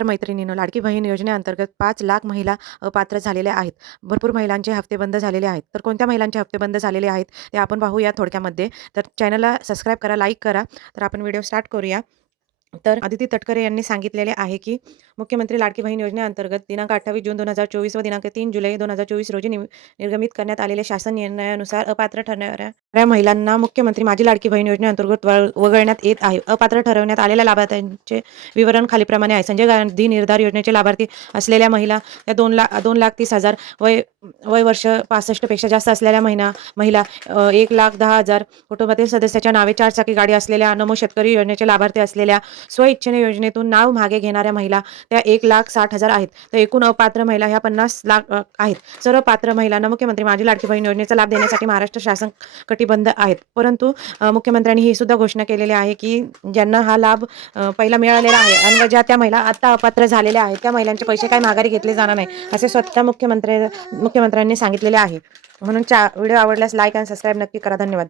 मैत्रिणींनो, लाडकी बहीण योजनेअंतर्गत 5 लाख महिला अपात्र झालेल्या आहेत. भरपूर महिलांचे हप्ते बंद झालेले आहेत. तर कोणत्या महिलांचे हप्ते बंद झालेले आहेत ते आपण पाहूया थोडक्यामध्ये. तर चॅनलला सबस्क्राईब करा, लाईक करा. तर आपण व्हिडिओ स्टार्ट करूया. तर आदिती तटकरे यांनी सांगितलेले आहे, की मुख्यमंत्री लाडकी बहीण योजनेअंतर्गत दिनांक 28 जून 2024 व दिनांक 3 जुलै 2024 रोजी निर्गमित करण्यात आलेल्या शासन निर्णयानुसार अपात्र ठरणाऱ्या महिलांना मुख्यमंत्री माझी लाडकी बहीण योजनेअंतर्गत वगळण्यात येत आहे. अपात्र ठरवण्यात आलेल्या लाभार्थ्यांचे विवरण खालीलप्रमाणे आहे. संजय गांधी निर्धार योजनेचे लाभार्थी असलेल्या महिला या 2,30,000 वय वय वर्ष 65 पेक्षा जास्त असलेल्या महिला 1,10,000 कुटुंबातील सदस्याच्या नावे 4 चाकी गाडी असलेल्या नमो शेतकरी योजनेचे लाभार्थी असलेल्या स्वइच्छेने योजनेतून नाव मागे घेणाऱ्या महिला त्या 1,60,000 आहेत. तर एकूण अपात्र महिला ह्या 50 लाख आहेत. सर्व पात्र महिलांना मुख्यमंत्री माझी लाडकी बहीण योजनेचा लाभ देण्यासाठी महाराष्ट्र शासन कटिबद्ध आहेत. परंतु मुख्यमंत्र्यांनी ही सुद्धा घोषणा केलेली आहे, की ज्यांना हा लाभ पहिला मिळालेला आहे आणि ज्या त्या महिला आता अपात्र झालेल्या आहेत, त्या महिलांचे पैसे काही माघारी घेतले जाणार नाही, असे स्वतः मुख्यमंत्र्यांनी सांगितलेले आहे. म्हणून व्हिडिओ आवडल्यास लाईक आणि सबस्क्राईब नक्की करा. धन्यवाद.